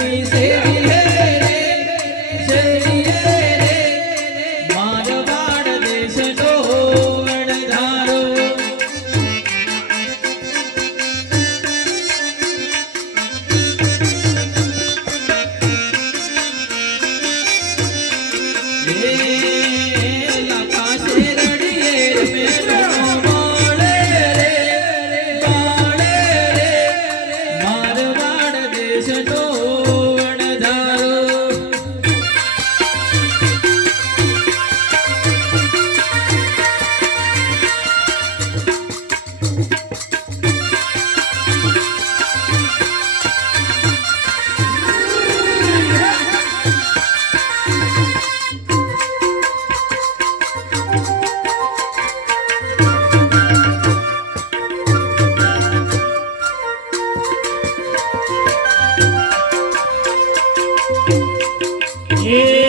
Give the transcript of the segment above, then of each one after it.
சேவி રે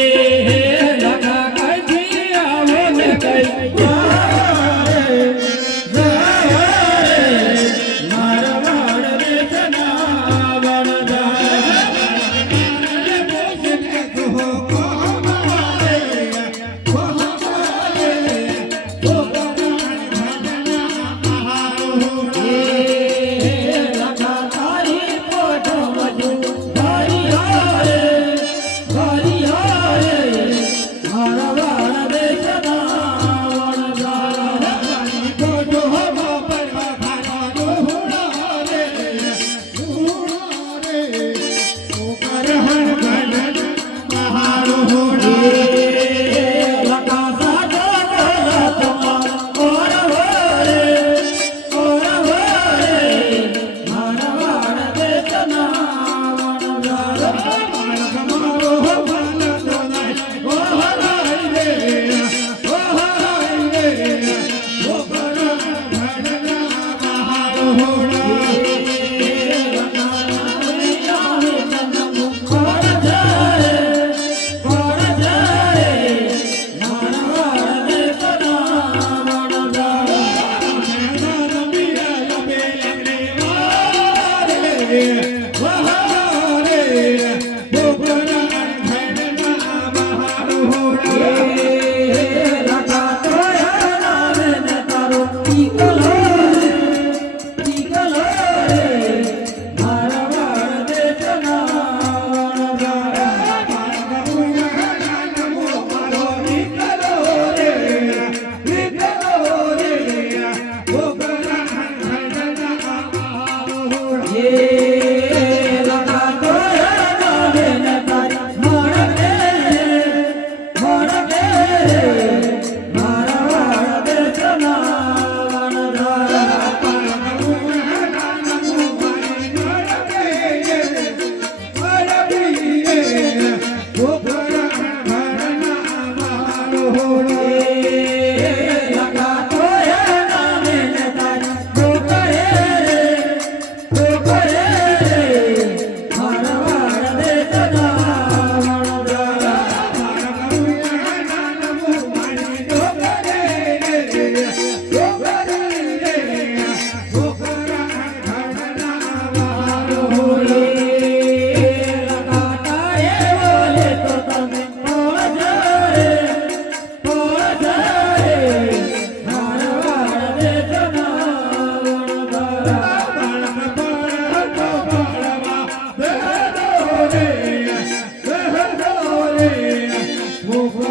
Мова